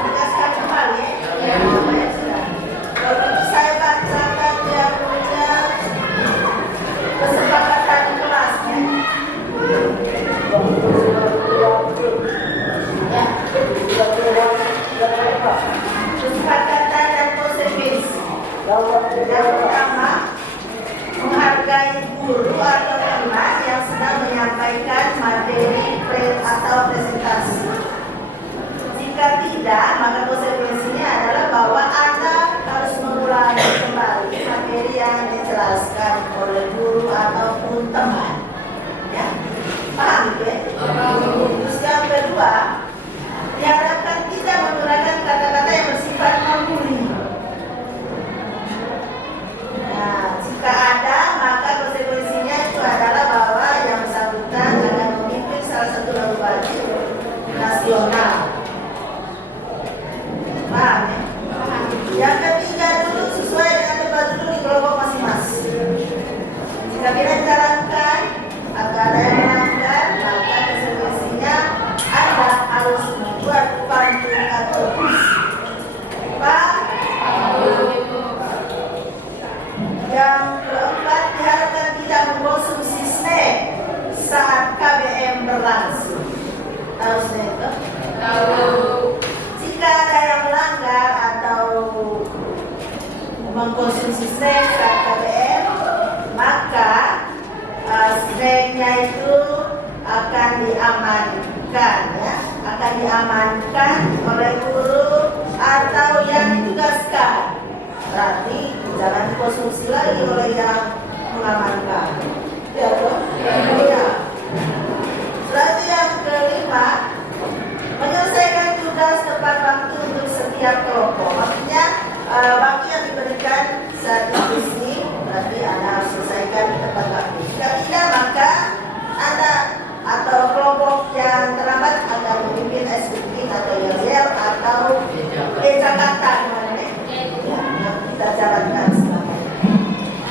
Jelaskan kembali. Kalau begitu saya bacakan yang punya kesepakatan kelasnya. Ya. Kesepakatan dan konsekuensi. Yang pertama, menghargai guru atau kelas yang sedang menyampaikan materi atau presentasi. Jika tidak, maka konsekuensinya adalah bahwa Anda harus mengulangi kembali materi yang dijelaskan oleh guru ataupun teman. Ya, paham ya? Terus yang kedua, diharapkan tidak menggunakan kata-kata yang bersifat membuli. Nah, jika ada, maka konsekuensinya itu adalah bahwa yang bersangkutan akan memimpin salah satu lembaga nasional. Paham ya? Yang ketiga, duduk sesuai dengan tempat duduk di kelompok masing-masing. Jika tidak dijalankan atau ada yang melanggar, maka konsekuensinya Anda harus membuat pantun atau puisi. Paham? Yang keempat, diharapkan tidak mengkonsumsi snack saat KBM berlangsung. Tahu snack itu? Tahu. Jika ada yang melanggar atau mengkonsumsi snack saat KBM, maka snacknya itu akan diamankan, ya, akan diamankan oleh guru atau yang ditugaskan. Berarti jangan dikonsumsi lagi oleh yang mengamankan. Ya, dong? Ya. Berarti yang kelima, menyelesaikan tugas tepat waktu untuk setiap kelompok. Maksudnya waktu yang diberikan saat diskusi, berarti Anda harus selesaikan tepat waktu. Jika tidak, maka Anda atau kelompok yang terlambat akan memimpin eksekutif atau yel atau Jakarta. Kita jalankan selamanya.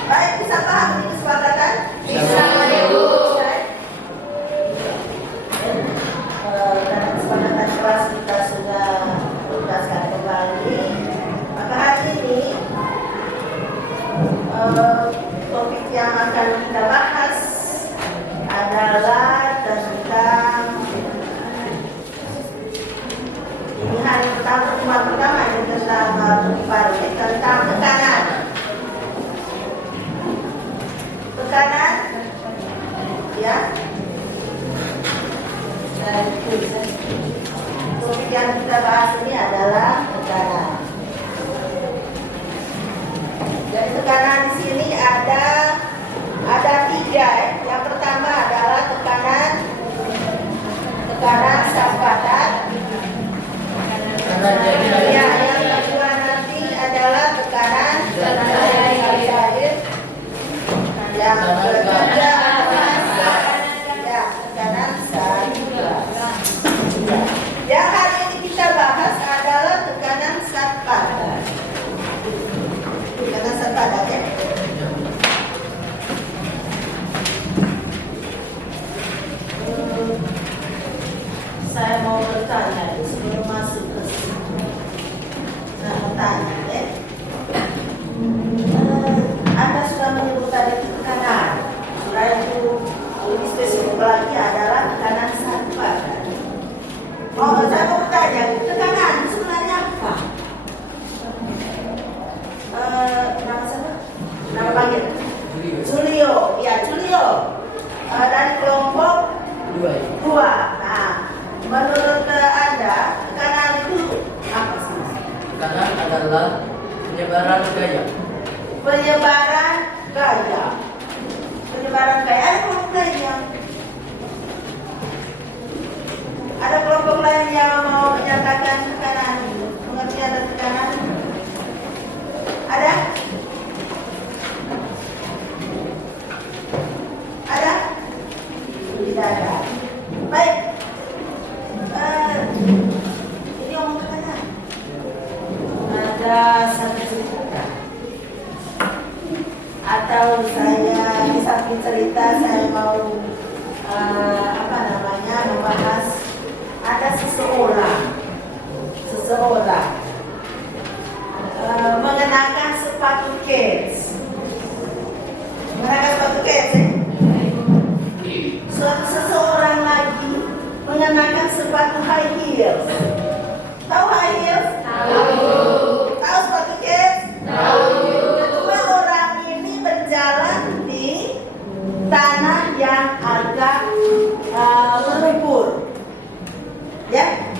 Baik, bisa paham ini kesepakatan? Bisa, Ibu. Dalam kesepakatan kelas kita sudah tuntaskan kembali. Maka hari ini topik yang akan kita bahas adalah tentang ini hari pertama ini tentang tekanan. Tekanan, ya. Topik yang kita bahas ini adalah tekanan. Jadi tekanan di sini ada tiga. Yang pertama adalah tekanan zat padat. Ya, yang kedua nanti adalah tekanan zat cair. Yang ketiga adalah tekanan zat gas. Yang hari ini kita bahas adalah tekanan zat padat. Tekanan zat padat, ya. Saya mau bertanya sebelum masuk ke sini. Saya mau tanya, ya. Anda sudah menyebut tadi tekanan. Sudah itu lebih spesifik lagi adalah tekanan zat padat. Saya mau bertanya, tekanan itu sebenarnya apa? Nama siapa? Nama panggil? Julio. Ya, Julio. Dari kelompok 2. Nah, menurut Anda, tekanan itu apa sih? Tekanan adalah penyebaran gaya. Penyebaran gaya. Ada kelompok lainnya. Ada kelompok lain yang mau menyatakan tekanan, pengertian dari tekanan? Ada? Ada? Tidak ada. Baik. Ini omong tekanan. Ada satu cerita. Atau saya di samping cerita saya mau membahas ada seseorang mengenakan sepatu kets. Mengenakan sepatu kets, seseorang lagi mengenakan sepatu high heels. Tahu high heels? Tahu sepatu kets? Kedua orang ini berjalan di tanah yang agak berlumpur, ya,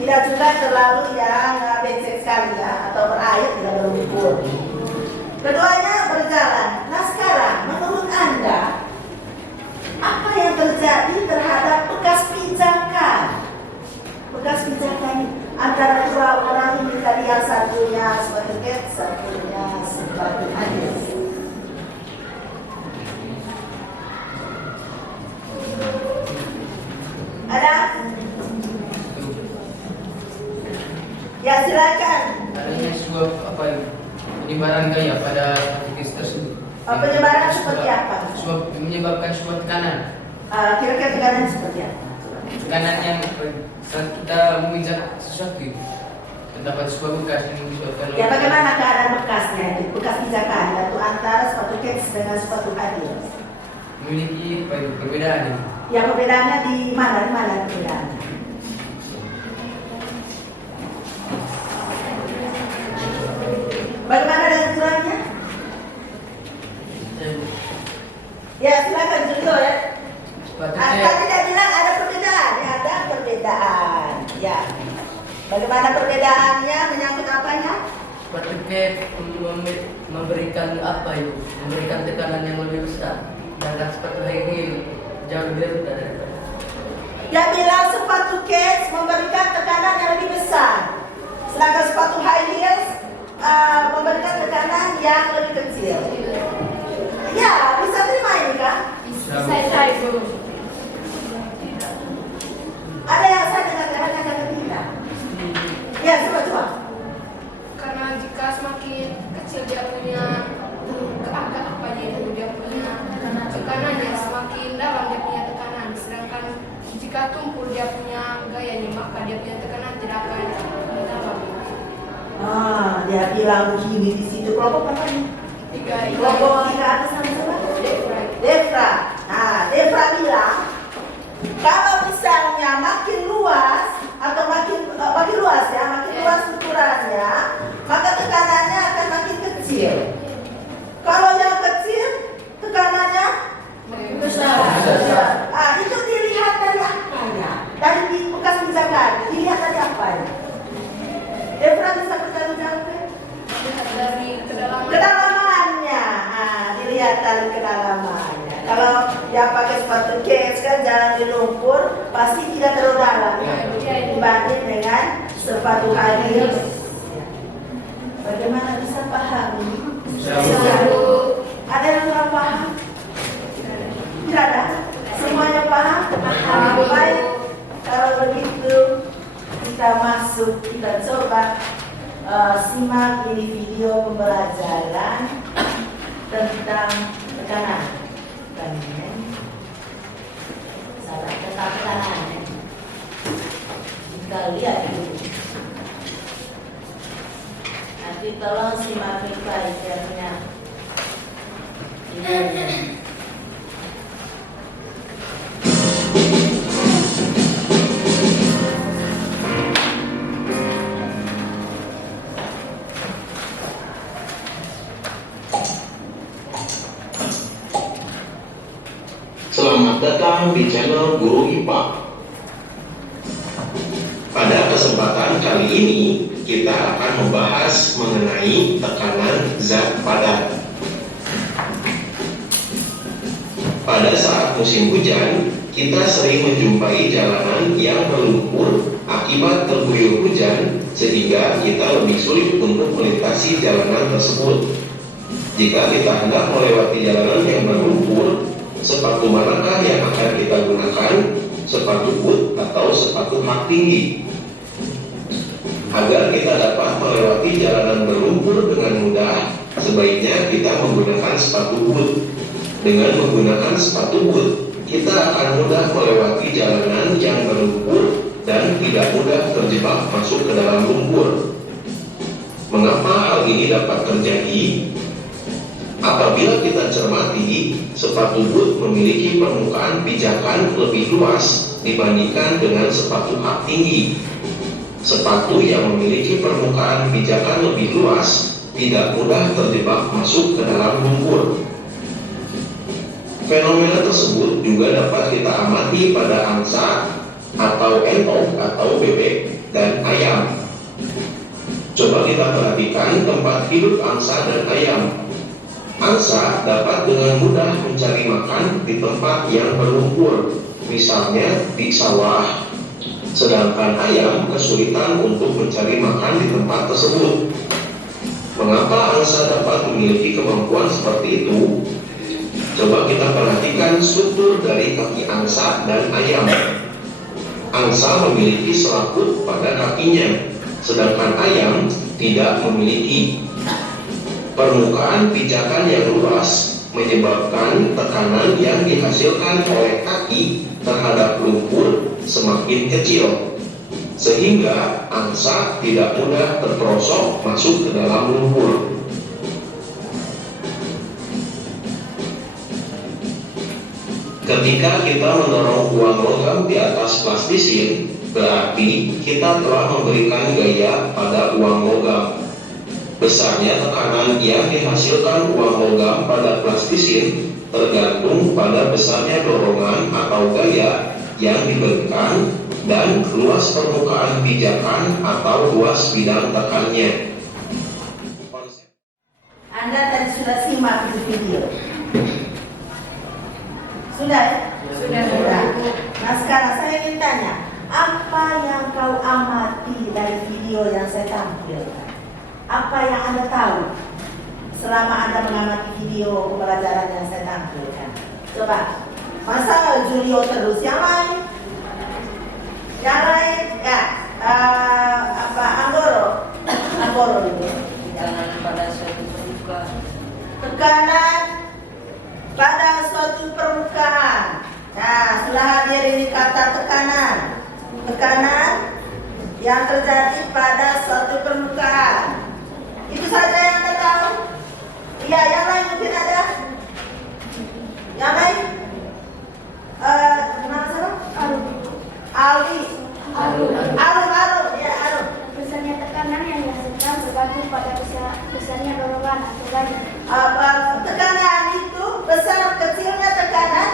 tidak juga terlalu yang becek sekali ya, atau berair, tidak berlumpur. Keduanya berjalan. Nah sekarang menurut Anda apa yang terjadi terhadap bekas pijakan? Bekas pijakan antara dua orang ini tadi, yang satunya sepatu kets, satunya sepatu hadis. Ada? Ya silakan. Adanya sebuah penyebaran gaya pada artis tersebut. Penyebaran seperti apa? Menyebabkan sebuah tekanan. Kira-kira tekanan seperti apa? Tekanan yang saat kita menginjak sesuatu terdapat sebuah bekas yang disebabkan oleh. Ya bagaimana keadaan bekasnya itu? Bekas pijakan yaitu antara sepatu kets dengan sepatu hadis. Memiliki perbedaan. Ya perbedaannya di mana? Di mana perbedaannya? Bagaimana dengan ukurannya? Ya silakan contoh ya. Tadi dia bilang ada perbedaan, ya ada perbedaan. Ya. Bagaimana perbedaannya, menyangkut apanya? Sepatu kets memberikan apa itu? Memberikan tekanan yang lebih besar. Dan sepatu high heel jauh lebih rendah daripada. Dia bilang sepatu kets memberikan tekanan yang lebih besar, sedangkan sepatu high heels memberikan tekanan yang lebih kecil. Ya, bisa terima ini kan? Saya itu. Ada yang saya dengar yang kata tidak. Ya, coba. Karena jika semakin kecil dia punya agak apa dia punya tekanannya, semakin dalam dia punya tekanan. Sedangkan jika tumpul dia punya gayanya, maka dia punya tekanan tidak akan dalam. Dia bilang begini di situ. Kelompok apa nih? Kelompok tiga atas nama siapa? Defra. Nah, Defra bilang kalau misalnya makin luas atau makin luas ya, makin luas ukurannya, maka tekanannya akan makin kecil. Kalau yang kecil, tekanannya besar. Itu dilihat dari apa ya? Dari bekas pijakan, dilihat dari apa ya? Defra bisa bertanggung jawab ya? Dari Kedalamannya. Dilihat dari kedalamannya. Kalau dia pakai sepatu kets kan jalan di lumpur, pasti tidak terlalu dalam dibanding dengan sepatu high heels. Bagaimana bisa paham ini? Ada yang kurang paham? Tidak ada? Semuanya paham? Baik, kalau begitu kita masuk, kita coba simak ini video pembelajaran tentang tekanan. Salah tentang tekanan. Kita lihat dulu. Nanti tolong simak baik-baiknya. Selamat datang di channel Guru IPA. Pada kesempatan kali ini, kita akan membahas mengenai tekanan zat padat. Pada saat musim hujan, kita sering menjumpai jalanan yang berlumpur akibat terguyur hujan, sehingga kita lebih sulit untuk melintasi jalanan tersebut. Jika kita hendak melewati jalanan yang berlumpur, sepatu manakah yang akan kita gunakan? Sepatu boot atau sepatu hak tinggi? Agar kita dapat melewati jalanan berlumpur dengan mudah, sebaiknya kita menggunakan sepatu boot. Dengan menggunakan sepatu boot, kita akan mudah melewati jalanan yang berlumpur dan tidak mudah terjebak masuk ke dalam lumpur. Mengapa hal ini dapat terjadi? Apabila kita cermati, sepatu boot memiliki permukaan pijakan lebih luas dibandingkan dengan sepatu hak tinggi. Sepatu yang memiliki permukaan pijakan lebih luas tidak mudah terjebak masuk ke dalam lumpur. Fenomena tersebut juga dapat kita amati pada angsa atau entok atau bebek dan ayam. Coba kita perhatikan tempat hidup angsa dan ayam. Angsa dapat dengan mudah mencari makan di tempat yang berlumpur, misalnya di sawah. Sedangkan ayam kesulitan untuk mencari makan di tempat tersebut. Mengapa angsa dapat memiliki kemampuan seperti itu? Coba kita perhatikan struktur dari kaki angsa dan ayam. Angsa memiliki selaput pada kakinya, sedangkan ayam tidak memiliki. Permukaan pijakan yang luas menyebabkan tekanan yang dihasilkan oleh kaki terhadap lumpur semakin kecil, sehingga angsa tidak mudah terperosok masuk ke dalam lumpur. Ketika kita mendorong uang logam di atas plastisin, berarti kita telah memberikan gaya pada uang logam. Besarnya tekanan yang dihasilkan uang logam pada plastisin tergantung pada besarnya dorongan atau gaya yang diberikan dan luas permukaan pijakan atau luas bidang tekannya. Anda tadi sudah simak di video. Sudah ya? Sudah. Nah sekarang saya ingin tanya, apa yang kau amati dari video yang saya tampilkan? Apa yang Anda tahu selama Anda mengamati video pembelajaran yang saya tampilkan? Coba, masa Julio terus, yang lain? Yang lain, ya, Anggoro ini. Tekanan pada suatu permukaan. Tekanan pada suatu permukaan. Nah, sudah hadir ini kata tekanan. Tekanan yang terjadi pada suatu permukaan. Itu saja yang Anda tahu? Iya, yang lain mungkin ada? Yang lain? Nama siapa? Aldi. Arum. Ya, Arum. Besarnya tekanan yang dihasilkan bergantung pada besarnya dorongan atau gaya. Tekanan itu besar kecilnya tekanan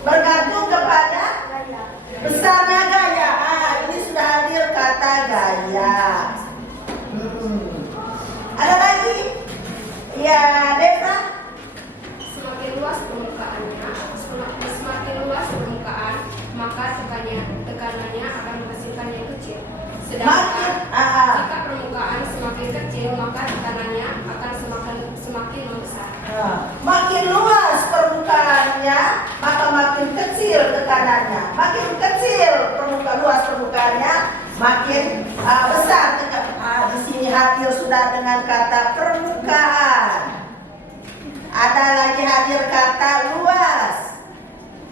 bergantung kepada Gaya. besarnya gaya. Ini sudah hadir kata gaya. Ada lagi? Ya, Debra. Semakin luas permukaan, maka tekanannya akan menghasilkan yang kecil. Sedangkan jika permukaan semakin kecil, maka tekanannya akan semakin membesar. Makin luas permukaannya, maka makin kecil tekanannya. Makin kecil luas permukaannya, makin besar tekanan. Di sini hadir sudah dengan kata permukaan. Ada lagi hadir kata luas.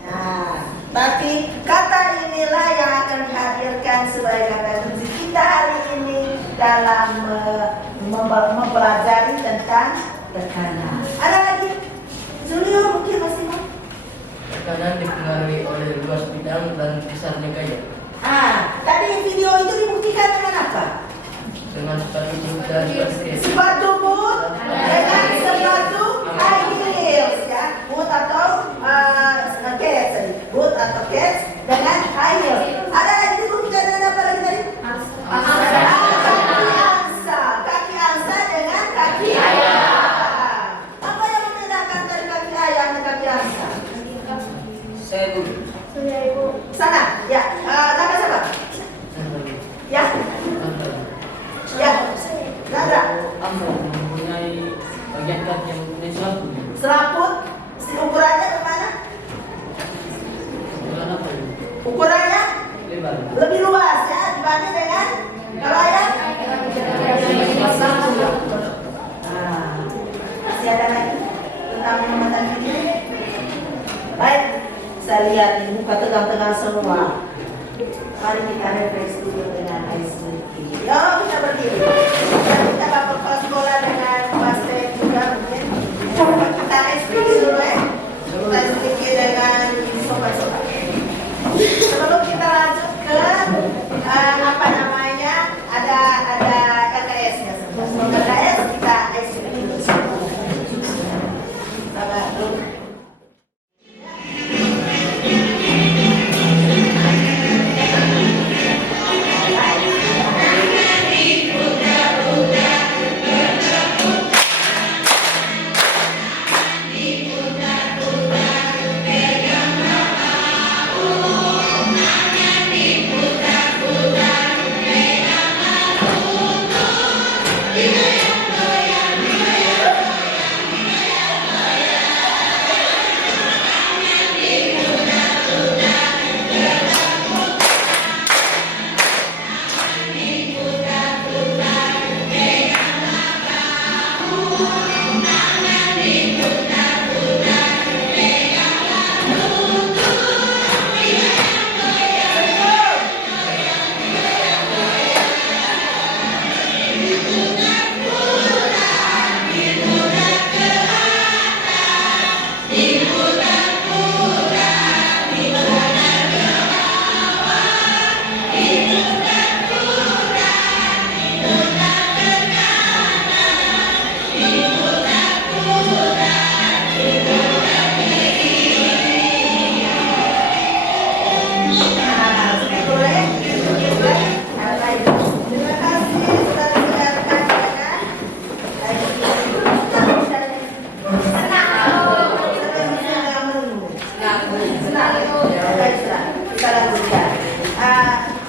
Nah, tapi kata inilah yang akan dihadirkan sebagai kata kunci kita hari ini dalam mempelajari tentang tekanan. Ada lagi? Julio mungkin masih mau? Tekanan dipengaruhi oleh luas bidang dan besarnya gaya. Tadi video itu dibuktikan dengan apa? Dengan sepatu boot dan basket. Sepatu boot dengan sepatu high heels ya, boot atau cats, boot atau cats dengan high heels. Ada lagi dibuktikan dengan apa lagi tadi? Kaki angsa dengan kaki ayam. Apa yang membedakan dari kaki ayam dan kaki angsa? Saya dulu. Sudah Ibu. Sana, ya. Nama siapa? Ya, ya. Nandra. Kamu mempunyai bagian kaki yang mempunyai selaput. Selaput. Ukurannya kemana? Ukuran apa ini? Ukurannya Lebar. lebih luas ya dibanding dengan kalau ayam. Masih ada lagi tentang pengamatan ini? Baik, saya lihat ini muka tegang-tegang semua. Mari kita refresh dulu dengan ice lemon. Yo, kita berdiri. Kita bapak sekolah dengan pastel juga mungkin. Kita ice cream dulu ya. Kita ice cream dengan sobat-sobat. Sebelum kita lanjut ke apa namanya, ada KKS-nya. Sebelum KKS kita ice cream dulu.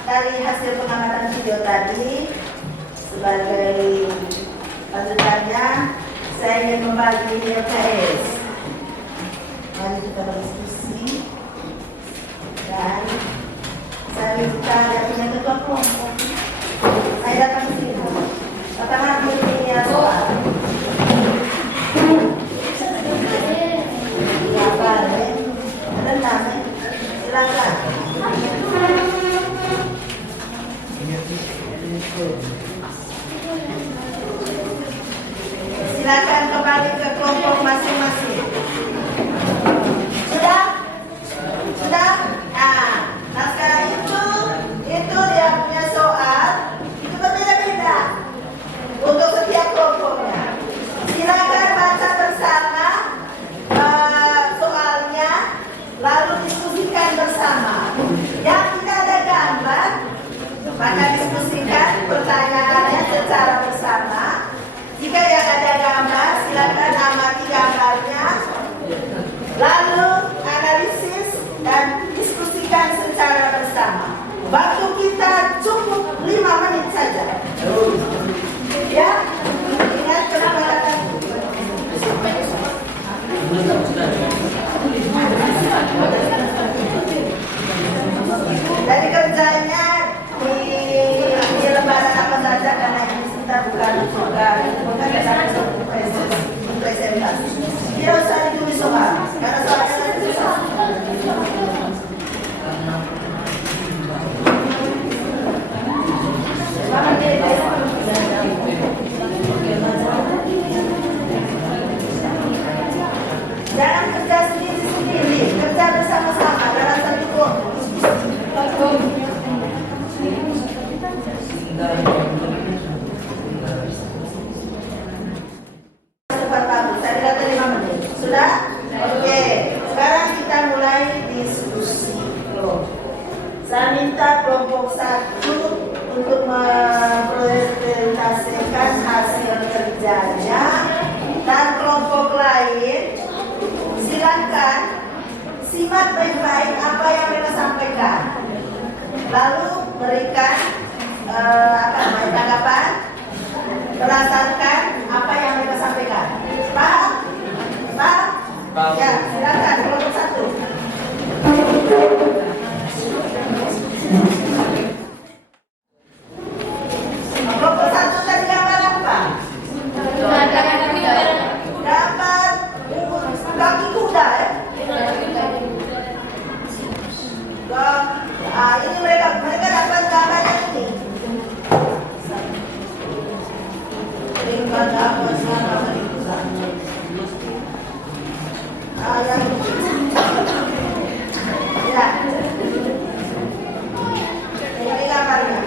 Dari hasil pengamatan video tadi, sebagai lanjutannya saya ingin membagi LKS. Mari kita berdiskusi dan saya minta yang punya ketua kelompok. Saya datang ke sini. Pertama punya soal. Apa ya? Ada nama? Silakan. Silakan kembali ke kelompok masing-masing. Sudah? Sudah? Nah sekarang itu dia punya soal. Itu berbeda-beda untuk setiap kelompoknya. Silakan baca bersama soalnya, lalu diskusikan bersama. Yang tidak ada gambar, maka diskusikan pertanyaannya secara bersama. Jika yang ada gambar, silakan amati gambarnya, lalu analisis dan diskusikan secara bersama. Waktu kita cukup 5 menit saja. Ya, ingat kesepakatan. Jadi kerjanya di lembaran apa saja, karena ini kita bukan presentasi. Tidak usah ditulis soal, karena soalnya susah. Jangan kerja sendiri-sendiri, kerja bersama-sama dalam satu kelompok. Cepat bagus, saya bilang 5 menit. Sudah? Oke. Sekarang kita mulai diskusi kelompok. Saya minta kelompok 1 untuk mempresentasikan hasil kerjanya, dan kelompok lain silakan simak baik-baik apa yang mereka sampaikan, lalu berikan tanggapan berdasarkan apa yang mereka sampaikan. Paham? Paham? Ya, silakan kelompok 1. Kelompok 1 tadi gambar apa? Gambar kaki kuda ya? Ini mereka pada bersama berikutan. Ya. Ini gambarnya.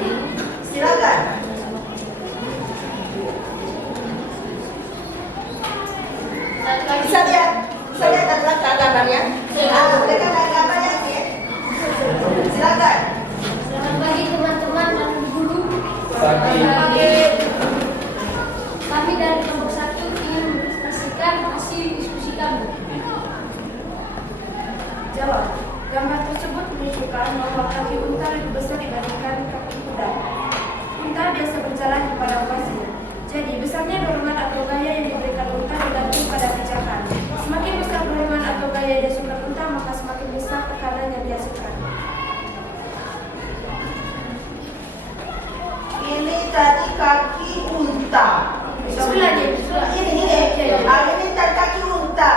Silakan. Bisa lihat dari belakang gambarnya. Mereka ada gambarnya ya. Silakan. Selamat pagi teman-teman dan guru. Pagi. Kami dari kelompok 1 ingin mempresentasikan hasil diskusi kami. Jawab. Gambar tersebut menunjukkan bahwa kaki unta lebih besar dibandingkan kaki kuda. Unta biasa berjalan di padang pasir. Jadi besarnya dorongan atau gaya yang diberikan unta bergantung pada pijakan. Semakin besar dorongan atau gaya yang dihasilkan unta, maka semakin besar tekanan yang dihasilkan. Ini tadi kaki unta. Ini tadi kaki unta.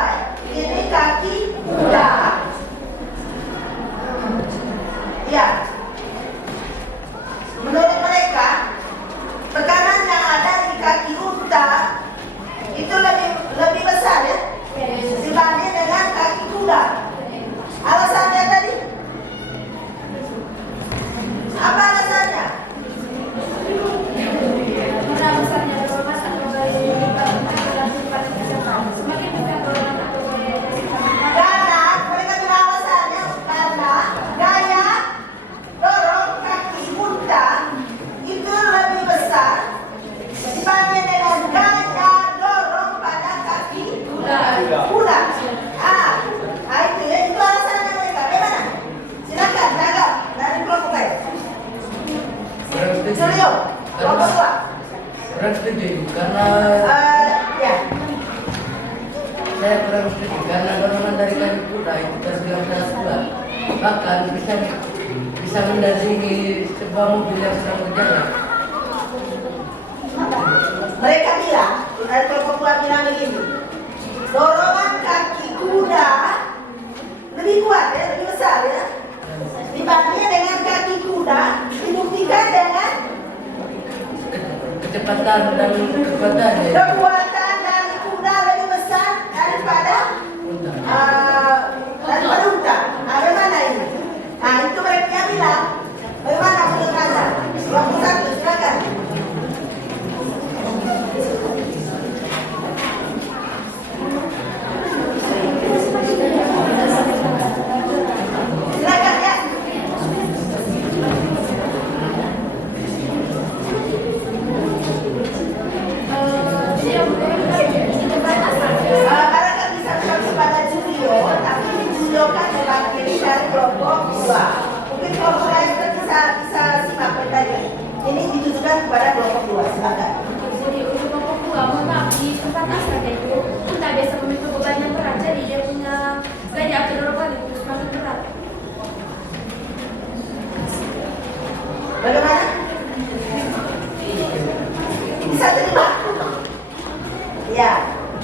Ini kaki kuda. Ya. Menurut mereka, tekanan yang ada di kaki unta itu lebih besar ya dibanding dengan kaki kuda. Alasannya tadi? Apa alasannya? Karena besarnya dorongan atau gaya yang diberikan unta bergantung pada pijakan. Semakin besar dorongan atau gaya yang dihasilkan unta, Karena mereka bilang alasannya karena gaya dorong kaki unta itu lebih besar dibanding dengan gaya dorong pada kaki kuda. Itu alasannya mereka. Bagaimana? Silakan tanggap dari kelompok lain. Celio, kelompok dua. Kurang setuju karena Ya. saya kurang setuju karena dorongan dari kaki kuda itu terbilang sangat kuat. Bahkan bisa mendandingi sebuah mobil yang sedang berjalan. Mereka bilang, dari kelompok dua bilang begini, dorongan kaki kuda lebih kuat ya, lebih besar ya, dibandingkan dengan kaki kuda dibuktikan dengan Kecepatan dan kekuatan ya. kekuatan dari kuda lebih besar daripada unta. Bagaimana ini? Nah itu mereka bilang. Bagaimana menurut Anda? Kelompok satu, silakan. Silakan ya. Barangkali bisa kepada Julio, tapi Julio kan mewakili dari kelompok dua. Mungkin kelompok lain bisa simak tadi. Ini ditujukan kepada kelompok dua. Silakan. jadi untuk kelompok 2, mohon maaf, di tempat asalnya itu unta biasa memikul beban yang berat, jadi dia punya gaya atau dorongan itu semakin berat. Bagaimana? Bisa terima? Ya,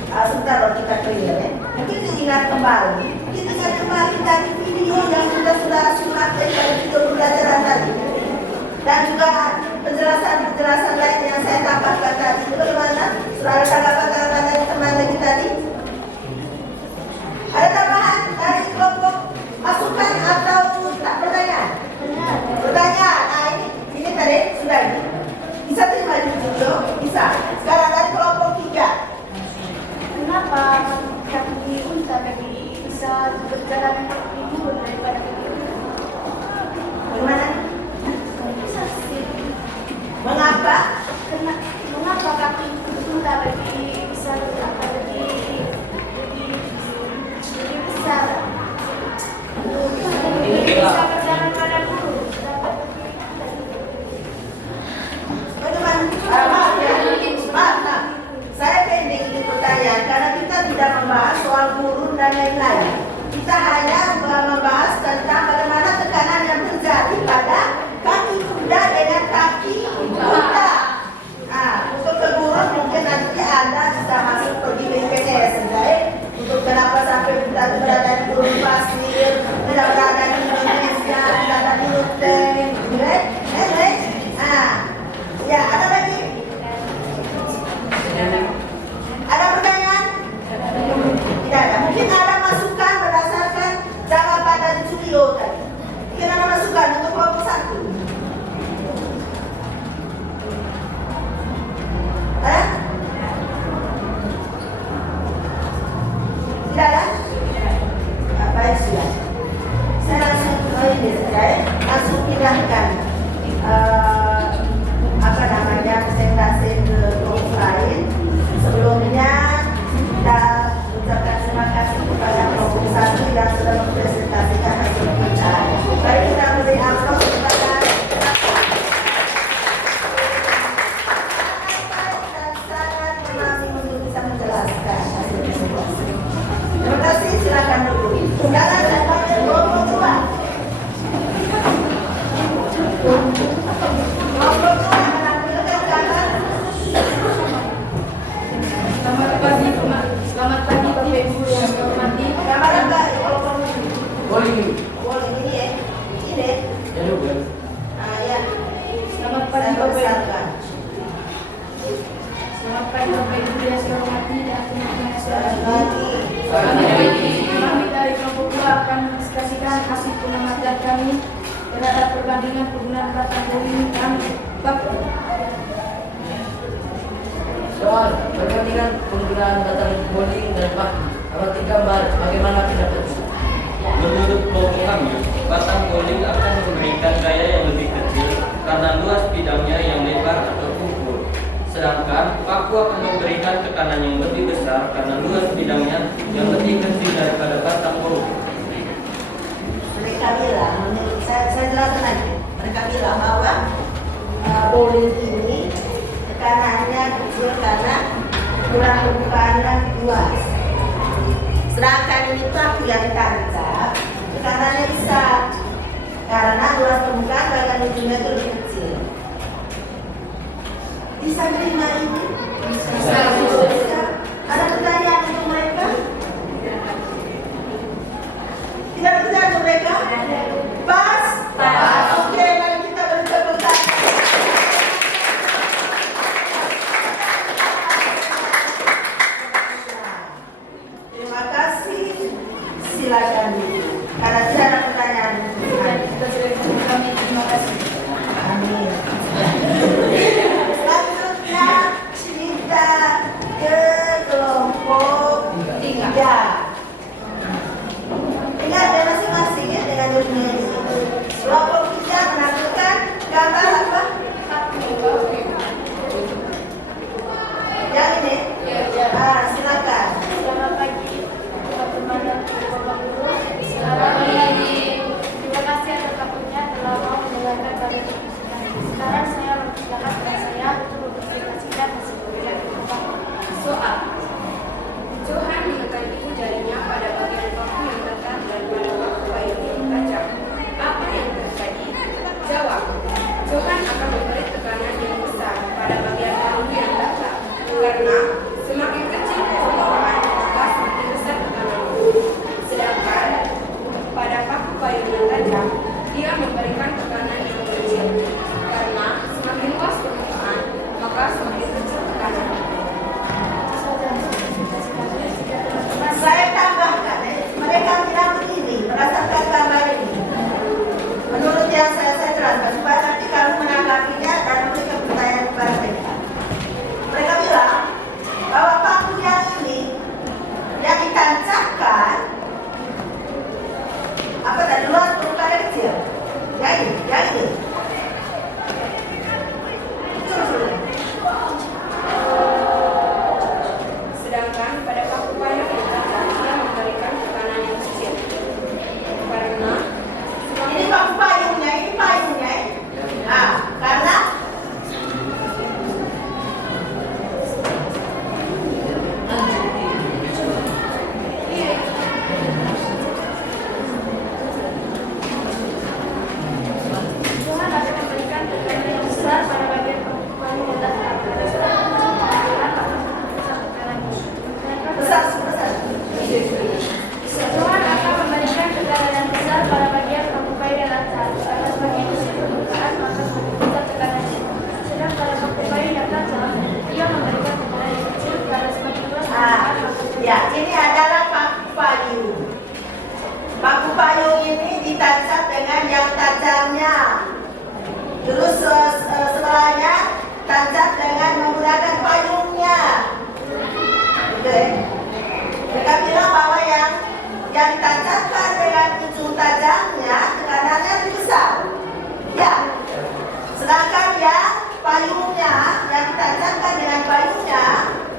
sebentar loh kita clear ya. Mungkin diingat kembali. Kita ingat kembali dari video yang sudah simak dari video pembelajaran tadi. Dan juga penjelasan lain yang saya tambahkan tadi. Itu bagaimana? Sudah ada tanggapan dari teman lagi tadi? Ada tambahan dari kelompok masukan atau pertanyaan? Pertanyaan. Nah ini tadi sudah bisa terima dulu. Bisa. Sekarang dari kelompok 3. Kenapa kaki unta bisa berjalan lebih mundur daripada kaki unta? Bagaimana? Bisa sih. Mengapa? Mengapa kaki unta bisa lebih besar? Bisa berjalan pada bulu. Bagaimana? Maaf. Saya pendek ini pertanyaan karena kita tidak membahas soal gurun dan lain-lain. Kita hanya membahas tentang bagaimana tekanan yang terjadi pada kaki kuda dengan kaki unta. Nah, untuk kegurun mungkin nanti Anda bisa masuk pergi BPS, baik? Untuk kenapa sampai kita berada di gurun pasir, tidak berada di Indonesia, tidak ada di Luteng, baik? Ya, ada lagi? yang sudah mempresentasikan hasil pemeriksaan. Baik, kita beri aplaus kepada dan sangat memahami untuk bisa menjelaskan hasil tersebut. Terima kasih, silakan duduk. Undangan dan panggil kelompok 2. Kelompok 2 menampilkan gambar. Selamat pagi Bapak Ibu yang saya hormati. Gambar apa di kelompok ini? Boleh. Boleh ini ya. Ini. Ya juga. Ya. Selamat Saya pagi Bapak Ibu. persilakan. Selamat pagi Bapak Ibu yang saya hormati dan teman-teman yang saya Bagi Kami dari kelompok 2 akan mendiskusikan hasil pengamatan kami terhadap perbandingan penggunaan batang bowling dan bak. Soal perbandingan penggunaan batang bowling dan paku. Amati gambar bagaimana pendapat? Menurut kelompok kami, batang bowling akan memberikan gaya yang lebih kecil karena luas bidangnya yang lebar atau kumpul. Sedangkan paku akan memberikan tekanan yang lebih besar karena luas bidangnya yang lebih kecil daripada batang bowling. mereka bilang, saya jelaskan lagi. Mereka bilang bahwa bowling ini tekanannya kecil karena kurang permukaan luas. Sedangkan ini paku yang ditancap tekanannya besar karena luas permukaan bagian ujungnya itu lebih kecil. Bisa terima ini? Bisa. Ada pertanyaan untuk mereka? Tidak ada pertanyaan untuk mereka? Pas? Pas. Oke, mari kita beri tepuk tangan. Terima kasih. Silakan. Karena tidak ada pertanyaan. Kami terima kasih. Amin. Selanjutnya kita ke kelompok 3. Ingat ya masing-masing ya dengan dunia ini. Kelompok 3 menampilkan gambar apa? Yang ini? Silakan. Selamat pagi teman-teman dan Bapak Guru. Selamat pagi. Terima kasih atas waktunya telah mau mendengarkan kami. Sekarang saya mempersilakan kepada saya untuk mempresentasikan hasil pemilihan kelompok. Soal Johan menekan ibu jarinya pada bagian paku yang datar dan pada paku payung yang tajam. Apa yang terjadi? Jawab. Johan akan memberi tekanan yang besar pada bagian paku yang datar karena semakin kecil permukaan maka semakin besar tekanan. Sedangkan pada paku payung yang tajam dia memberikan tekanan yang kecil karena semakin luas permukaan maka semakin kecil tekanan. Saya tambahkan, mereka bilang begini, berdasarkan gambar ini. Menurut yang saya jelaskan, supaya nanti kamu menanggapinya dan memberikan pertanyaan kepada mereka. Mereka bilang bahwa paku yang ini yang ditancapkan apa tadi luas permukaan kecil. Yang ini. Sedangkan pada paku payung yang datar dia memberikan tekanan yang kecil karena Ini paku payungnya, karena Tuhan akan memberikan tekanan yang besar pada bagian paku yang datar. besar. Tuhan akan memberikan tekanan yang besar pada bagian paku payung yang datar. Karena semakin kecil permukaan maka semakin besar tekanannya. Sedang pada paku payung yang tajam, ia memberikan tekanan yang kecil karena semakin luas permukaan maka Ya, ini adalah paku payung. Paku payung ini ditancap dengan yang tajamnya. Terus setelahnya tancap dengan menggunakan payungnya. Oke. Mereka bilang bahwa yang ditancapkan dengan ujung tajamnya tekanannya lebih besar. Ya. Sedangkan yang payungnya yang ditancapkan dengan payungnya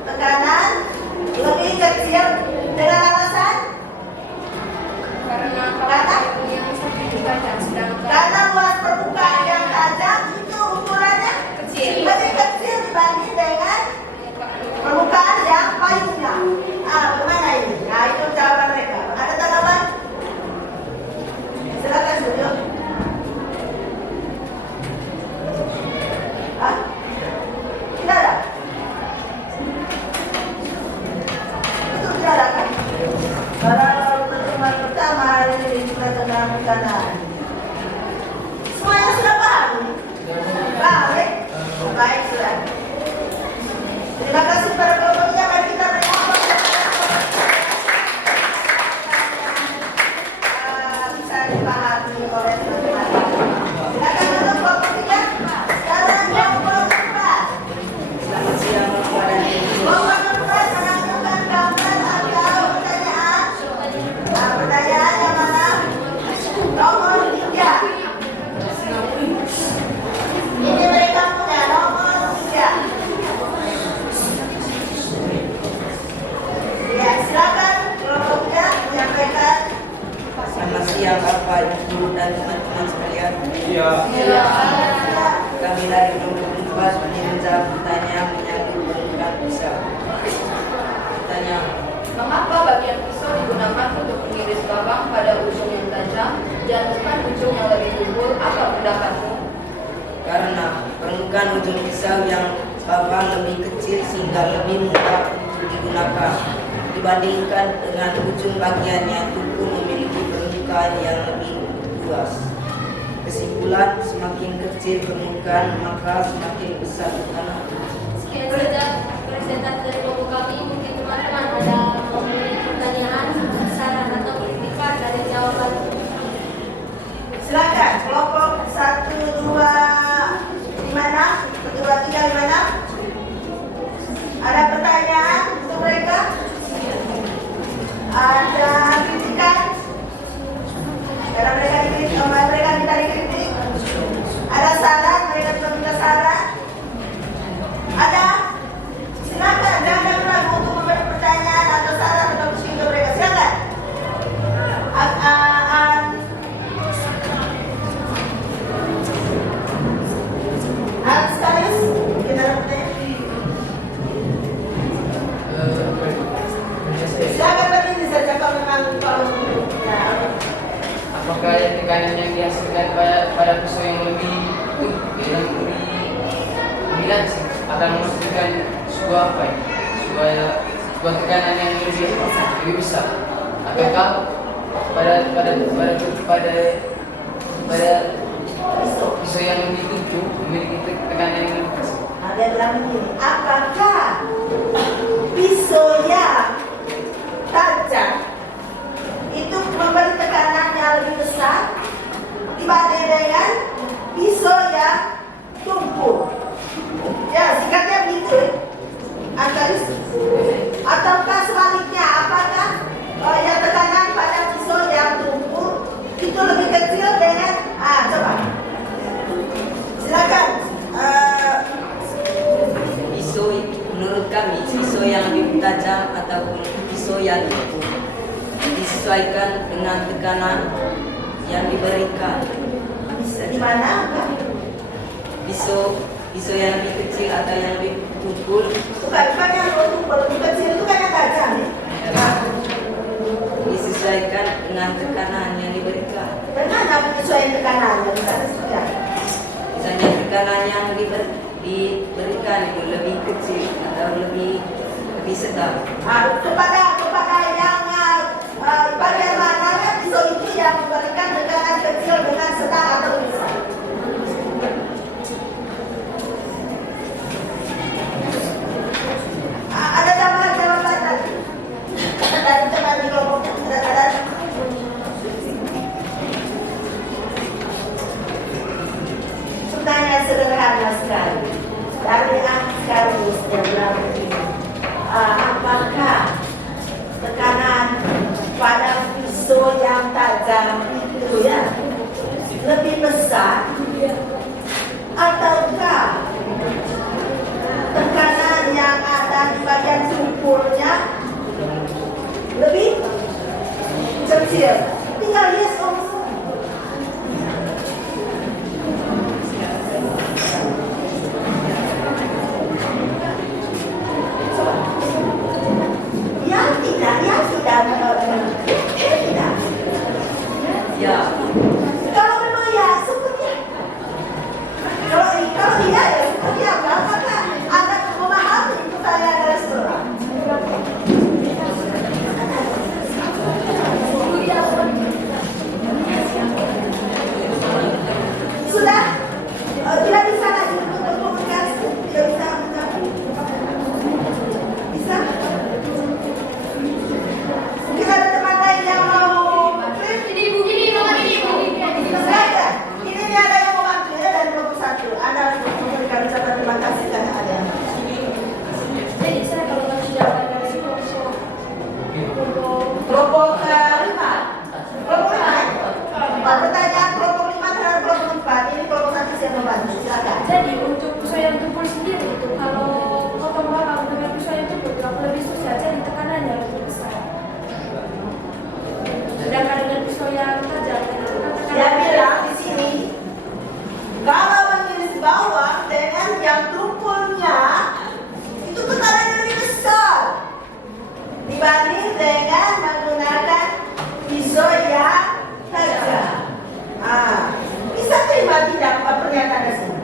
tekanan lebih kecil dengan alasan mana tekanan. Semuanya sudah paham? Baik. Baik sudah. Terima kasih para kelompoknya. Mari kita beri aplaus. Bisa dipahami oleh teman-teman. Silakan duduk kelompok 3. Sekarang kelompok 4. Selamat siang kepada Kelompok 4 menentukan gambar atau pertanyaan. Pertanyaan yang mana? Nomor 3. Ini mereka punya nomor 3. Ya, silakan kelompoknya menyampaikan. Selamat siang Bapak, Ibu dan teman-teman sekalian. Iya. Kami dari kelompok 4 menjawab pertanyaan menyangkut penggunaan pisau. Pertanyaan, Mengapa bagian pisau digunakan untuk mengiris bawang pada ujung yang tajam dan bukan ujung yang lebih tumpul? Apa pendapatmu? karena permukaan ujung pisau yang bawang lebih kecil sehingga lebih mudah untuk digunakan dibandingkan dengan ujung bagian yang tumpul memiliki permukaan yang lebih luas. Kesimpulan, semakin kecil permukaan maka semakin besar tekanan. Sekian saja presentasi dari kelompok kami. Mungkin teman-teman ada memiliki pertanyaan, saran atau kritikan dari jawaban. Silakan kelompok 1, 2 di mana? 1, 2, 3 di mana? Ada pertanyaan untuk mereka? Ada kritikan? Karena mereka dikritik, mereka minta dikritik. Ada saran? Mereka juga minta saran. Ada? Silakan, jangan ragu untuk memberi pertanyaan atau saran atau kritik ke mereka. Silakan. Sekaligus kita silakan berdiri saja kalau memang Apakah tekanan yang dihasilkan pada pisau yang lebih langsing akan menghasilkan sebuah sebuah tekanan yang lebih besar? Apakah pada pisau yang lebih tujuh memiliki tekanan yang lebih besar? Ada bilang begini, apakah pisau yang tajam itu memberi tekanan yang lebih besar dibanding dengan pisau yang tumpul? Ya, singkatnya begitu. Ataukah sebaliknya, apakah yang tekanan pada pisau yang tumpul itu lebih kecil dengan coba silakan. Pisau menurut kami, pisau yang lebih tajam ataupun pisau yang tumpul disesuaikan dengan tekanan yang diberikan. Bisa di mana? Pisau yang lebih kecil atau yang lebih tumpul Bukan yang tumpul, lebih kecil itu kan yang tajam ya? disesuaikan dengan tekanan yang diberikan. Bagaimana penyesuaian tekanannya? Misalnya seperti apa? Misalnya tekanan yang diberikan itu lebih kecil atau lebih sedang. Kepada yang bagian mananya pisau itu yang memberikan tekanan kecil dengan sedang atau besar? Ada tambahan jawaban tadi? Dari teman di kelompok ada. Pertanyaan sederhana sekali. Dari sekali yang bilang begini. Apakah tekanan pada pisau yang tajam itu ya lebih besar ataukah tekanan yang ada di bagian tumpulnya lebih kecil? Tinggal yes or no. Tidak. Ya, Kalau memang ya seperti apa? Kalau iya ya seperti apa? Apakah Anda memahami pertanyaan dari sekolah? Jadi untuk pisau yang tumpul sendiri itu kalau potong bawang dengan pisau yang tumpul kurang lebih susah, jadi tekanannya lebih besar. Sedangkan dengan pisau yang tajam Dia bilang di sini, kalau mengiris bawang dengan yang tumpulnya itu tekanannya lebih besar dibanding dengan menggunakan pisau yang tajam. Bisa terima tidak pernyataan di sini?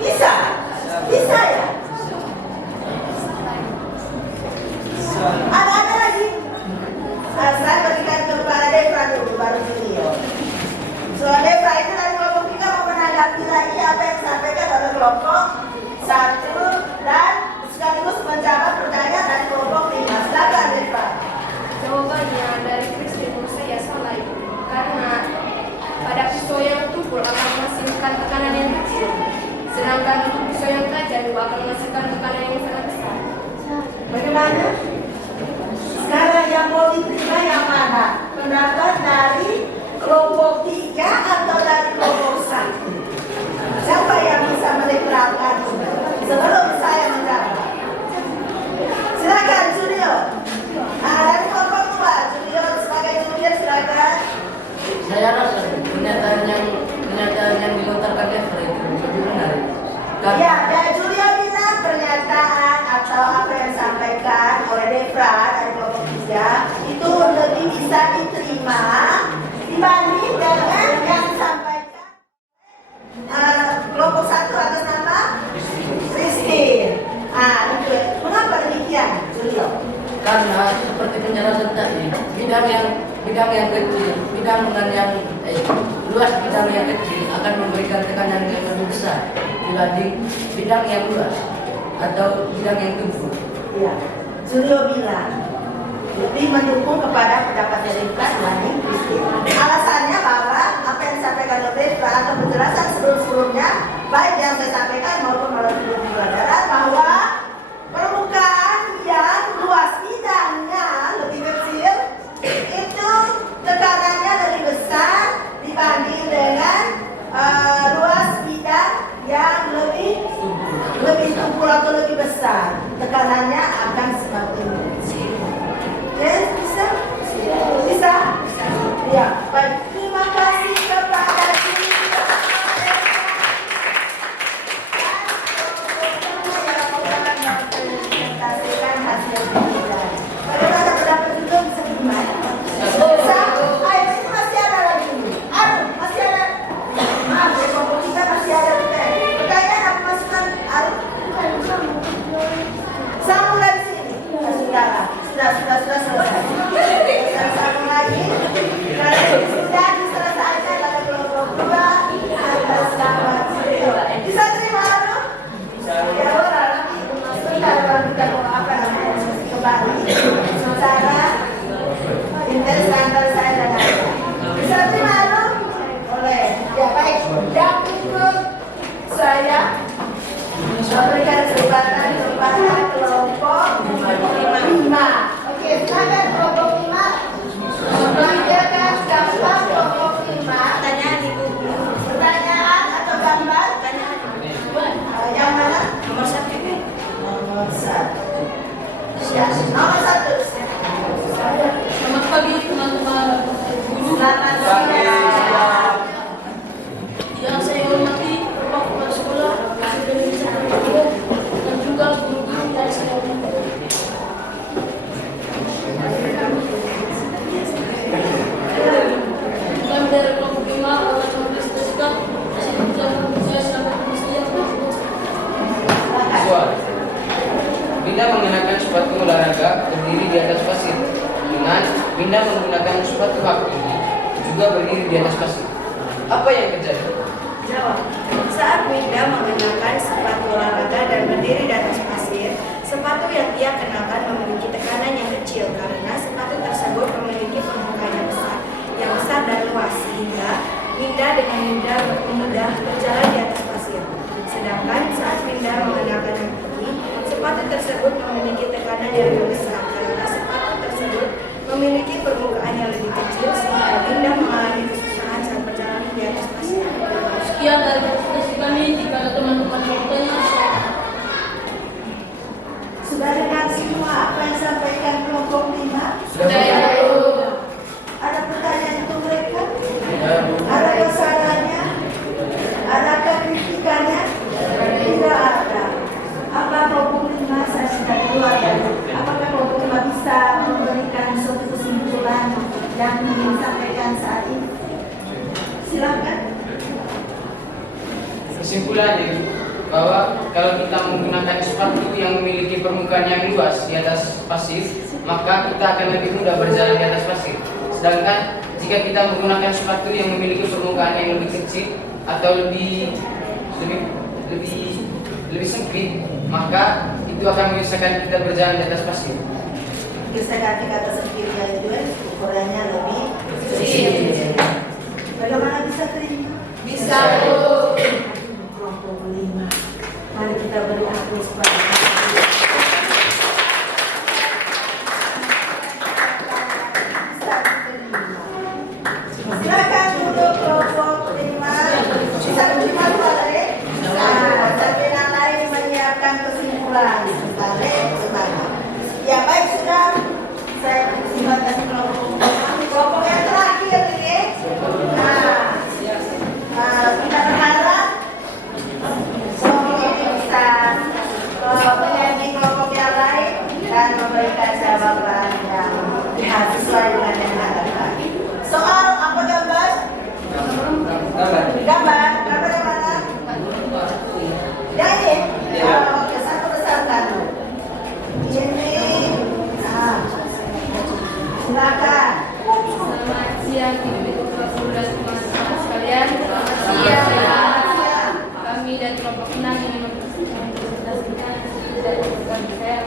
Bisa? Bisa ya? Ada lagi? Saya berikan kepada Devra dulu, baru Julio. Soal Devra itu dari kelompok 3 mau menanggapi lagi apa yang disampaikan oleh kelompok 1 dan sekaligus menjawab pertanyaan dari kelompok 5. Silakan Devra. Jawabannya dari Kristin menurut saya salah itu. Karena pada pisau yang tumpul akan menghasilkan tekanan yang kecil. Sedangkan untuk pisau yang tajam juga akan menghasilkan tekanan yang sangat besar. Bagaimana? Sekarang yang mau diterima yang mana? Pendapat dari kelompok 3 atau dari kelompok 1? Siapa yang bisa menerangkan sebelum saya menjawab? Silakan Julio. Dari kelompok 2, Julio sebagai junior silakan. Saya rasa pernyataan yang dilontarkan Devra itu lebih benar. Ya, dan Julio bilang pernyataan atau apa yang disampaikan oleh Devra dari kelompok 3 itu lebih bisa diterima dibanding dengan yang disampaikan kelompok 1 atas nama Christine. Mengapa demikian, Julio? Karena seperti penjelasan tadi, bidang yang kecil, bidang dengan yang luas, bidang yang kecil akan memberikan tekanan yang lebih besar dibanding bidang yang luas atau bidang yang tumpul. Ya, Julio bilang lebih mendukung kepada pendapat Devra dibanding Christine. Alasannya bahwa apa yang disampaikan oleh Devra atau penjelasan sebelum-sebelumnya, baik yang saya sampaikan maupun melalui pembelajaran, bahwa permukaan yang luas bidangnya lebih kecil itu tekanannya lebih besar dibanding dengan luas bidang yang lebih tumpul atau lebih besar, tekanannya akan seperti ini. Yes, bisa? Bisa? Ya, baik. Terima kasih kepada presentasikan hasil penelitian. Bagaimana pendapat juga bisa gimana? Bisa? Ayo, ini masih ada lagi. Aduh, masih ada. Maaf, ya, kelompok kita masih ada pertanyaan. Pertanyaan apa masukan? Aduh. Sambung dari sini. Sudah selesai. Kita sambung lagi. Karena sudah diselesaikan pada kelompok 2 atas nama Julio. Bisa terima dulu? Ya, boleh. Sebentar kita mau apa namanya kembali secara intens antara saya dan Anda. Bisa terima dulu? Boleh. Ya baik. Yang ikut saya memberikan kesempatan kepada kelompok 5. Oke, silakan kelompok 5 mengerjakan gambar kelompok 5. Pertanyaan Ibu. Pertanyaan atau gambar? Yang mana? Nomor 1. Nomor 1. Ya, nomor 1. Selamat pagi teman-teman guru. Selamat pagi. Yang saya hormati Bapak Kepala Sekolah, dan juga guru-guru yang saya hormati. Kami dari kelompok 5 akan mempresentasikan hasil perjalanan saya selama saya. Binda mengenakan sepatu olahraga berdiri di atas pasir. Dengan Binda menggunakan sepatu hak tinggi juga berdiri di atas pasir. Apa yang terjadi? Jawab. Saat Winda mengenakan sepatu olahraga dan berdiri di atas pasir, sepatu yang dia kenakan memiliki tekanan yang kecil karena sepatu tersebut memiliki permukaan yang besar dan luas sehingga Winda dengan mudah berjalan di atas pasir. Sedangkan saat Winda mengenakan yang tinggi, sepatu tersebut memiliki tekanan yang lebih besar karena sepatu tersebut memiliki permukaan yang lebih kecil sehingga Winda mengalami kesusahan saat berjalan di atas pasir. Sekian dari presentasi kami. Jika ada teman teman-teman ingin sampaikan saat ini? Silakan. Kesimpulannya bahwa kalau kita menggunakan sepatu yang memiliki permukaan yang luas di atas pasir, maka kita akan lebih mudah berjalan di atas pasir. Sedangkan jika kita menggunakan sepatu yang memiliki permukaan yang lebih kecil atau lebih sempit, maka itu akan menyusahkan kita berjalan di atas pasir. Bisa ganti kata sempitnya itu ukurannya lebih kecil. Bagaimana bisa terima? Bisa, Bu. Kelompok 5. Mari kita beri aplaus pada bisa diterima. Silakan duduk kelompok 5. Bisa diterima Balik? Nah, sambil yang lain menyiapkan kesimpulan. Balik, semangat. Ya baik, sudah. Saya persilakan kelompok yang terakhir ini. Kita berharap semoga ini bisa menyanyi kelompok yang lain dan memberikan jawaban yang sesuai dengan yang diharapkan. Soal apa gambar? Gambar yang mana? Yang ini? Oke, satu besarkan. Ini, silakan. Selamat siang Ibu Guru dan teman-teman sekalian. Selamat siang. Kami dari kelompok 6 ingin mempresentasikan dari program saya.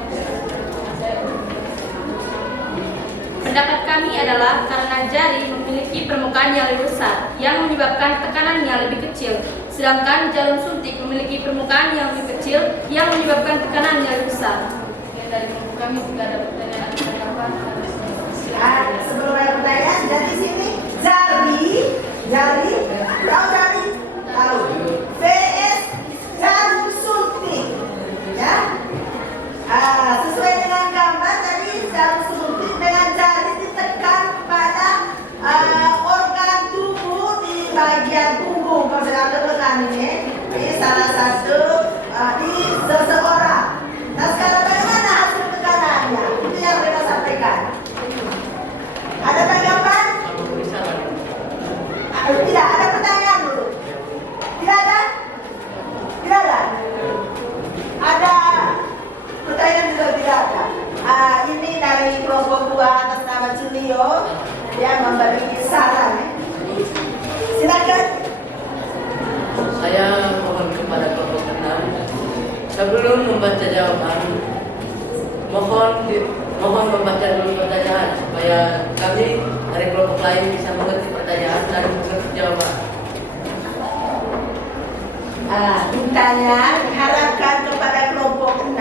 Pendapat kami adalah karena jari memiliki permukaan yang lebih besar yang menyebabkan tekanan yang lebih kecil, sedangkan jarum suntik memiliki permukaan yang lebih kecil yang menyebabkan tekanan yang lebih besar. Dan dari kelompok kami juga ada pertanyaan tentang Sebelum ada pertanyaan, dari sini jari, tahu jari? Tahu. VS jarum suntik, ya. Sesuai dengan gambar tadi jarum suntik dengan jari ditekan pada organ tubuh di bagian punggung. Kalau saya tekan ini salah satu di seseorang. Nah sekarang bagaimana hasil tekanannya? Itu yang mereka sampaikan. Ada tanggapan? Tidak, ada pertanyaan dulu. Tidak ada? Tidak ada? Ada pertanyaan juga tidak ada. Ini dari kelompok 2 atas nama Julio yang memberi saran. Silakan. Saya mohon kepada kelompok 6, sebelum membaca jawaban, mohon membaca dulu pertanyaan supaya kami dari kelompok lain bisa mengerti pertanyaan dan mengerti jawaban. Mintanya diharapkan kepada kelompok 6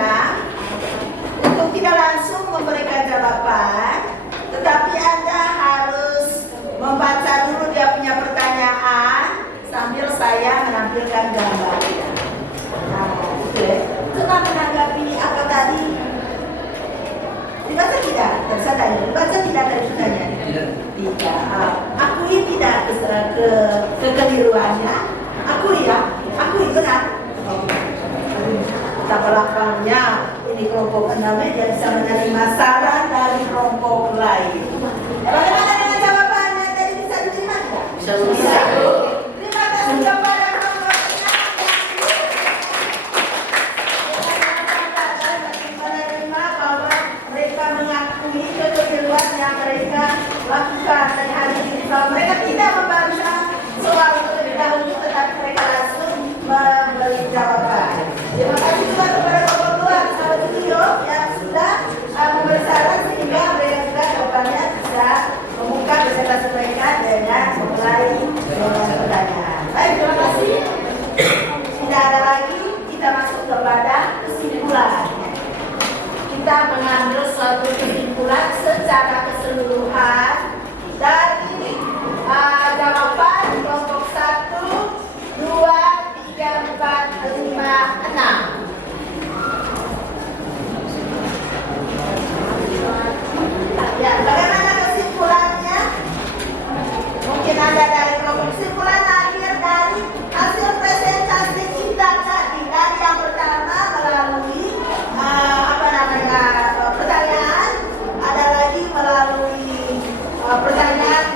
untuk tidak langsung memberikan jawaban, tetapi Anda harus membaca dulu dia punya pertanyaan sambil saya menampilkan gambarnya. Coba menanggapi apa tadi? Dibaca tidak? Saya tanya, dibaca tidak dari pertanyaan? Tidak. Akui tidak kekeliruannya? Akui ya? Akui benar? Betapa lapangnya ini kelompok 6 dia bisa menerima saran dari kelompok lain. Bagaimana dengan jawabannya? Tadi bisa diterima tidak? Bisa. Terima kasih kepada kelompok 6 menerima bahwa mereka mengakui kekeliruan yang mereka lakukan dan hari ini bahwa mereka tidak membaca soal terlebih dahulu, tetapi mereka langsung memberi jawaban. Terima kasih juga kepada kelompok 2 sahabat video yang sudah memberi saran sehingga mereka juga jawabannya bisa membuka presentasi mereka dengan memulai dengan pertanyaan. Baik, terima kasih. Tidak ada lagi, kita masuk kepada kesimpulan. Kita mengambil suatu kesimpulan secara keseluruhan dari jawaban kelompok 1, 2, 3, 4, 5, 6. Ya, bagaimana kesimpulannya? Mungkin ada dari kelompok kesimpulan akhir dari hasil presentasi kita tadi. Dari yang pertama melalui pertanyaan, ada lagi melalui pertanyaan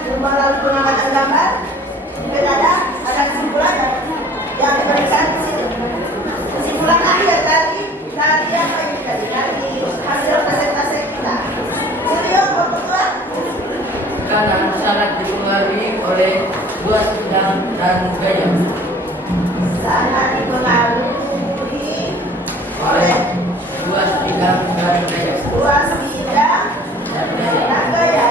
dipengaruhi oleh luas bidang dan gaya. Sangat dipengaruhi oleh Luas bidang dan gaya. luas bidang dan gaya.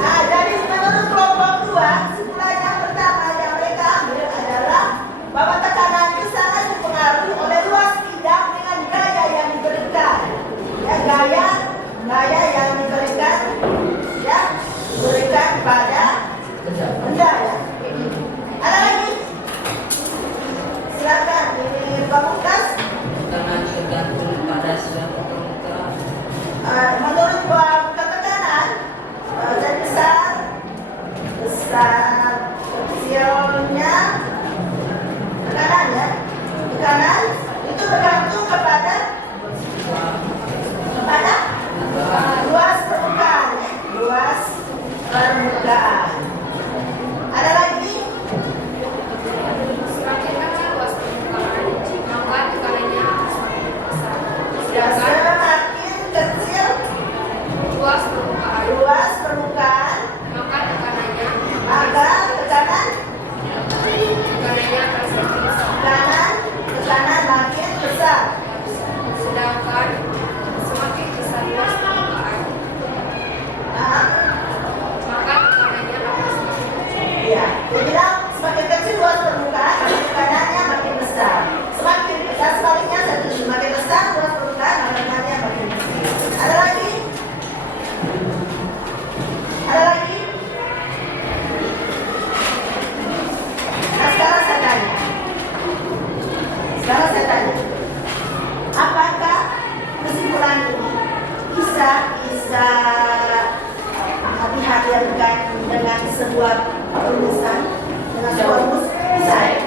Nah, jadi menurut kelompok 2, kesimpulan yang pertama yang mereka ambil adalah bahwa tekanan itu sangat dipengaruhi oleh luas bidang dengan gaya yang diberikan. Ya, gaya yang diberikan, ya, diberikan pada benda. Ya. Ada lagi? Silakan, ini Pamungkas. Tekanan tergantung pada suatu permukaan. Menurut ketekanan dari besar kecilnya tekanan, ya, tekanan itu bergantung kepada luas permukaan, ya, luas permukaan. Ada lagi? Semakin kecil luas permukaan, maka tekanannya akan semakin besar. Ya, Sedangkan semakin kecil luas permukaan, maka tekanannya akan semakin besar. tekanan makin besar. Sedangkan semakin besar luas permukaan, Nah, maka tekanannya akan semakin kecil. ya, dia bilang semakin kecil luas permukaan, maka tekanannya makin besar. Semakin besar sebaliknya, semakin besar luas permukaan, maka tekanannya makin kecil. Ada lagi? Ada lagi? Nah, sekarang saya tanya. Apakah kesimpulan ini bisa dihadirkan dengan sebuah rumusan, bisa ya?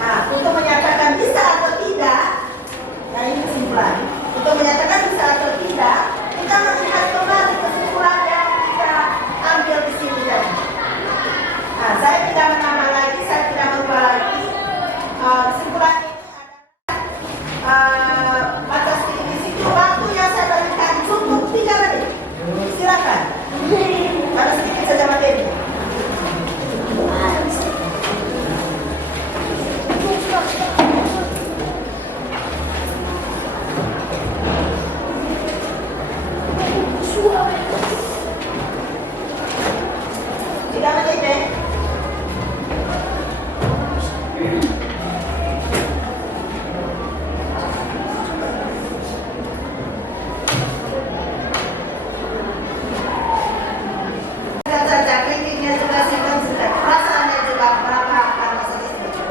Nah, untuk menyatakan bisa atau tidak, nah ini kesimpulan. Untuk menyatakan bisa atau tidak, kita melihat kembali kesimpulan yang kita ambil di sini tadi. Nah, saya tidak menambah lagi, saya tidak merubah lagi. Kesimpulan ini adalah batas di situ waktu yang saya berikan cukup 3 menit. Silakan. Ada sedikit saja materi. Tiga menit, deh. Saja kritiknya juga simpan juga, perasaannya juga berapa pada saat itu.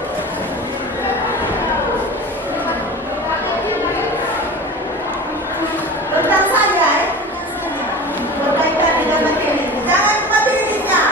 Tentang saya, berkaitan dengan materi, jangan materinya.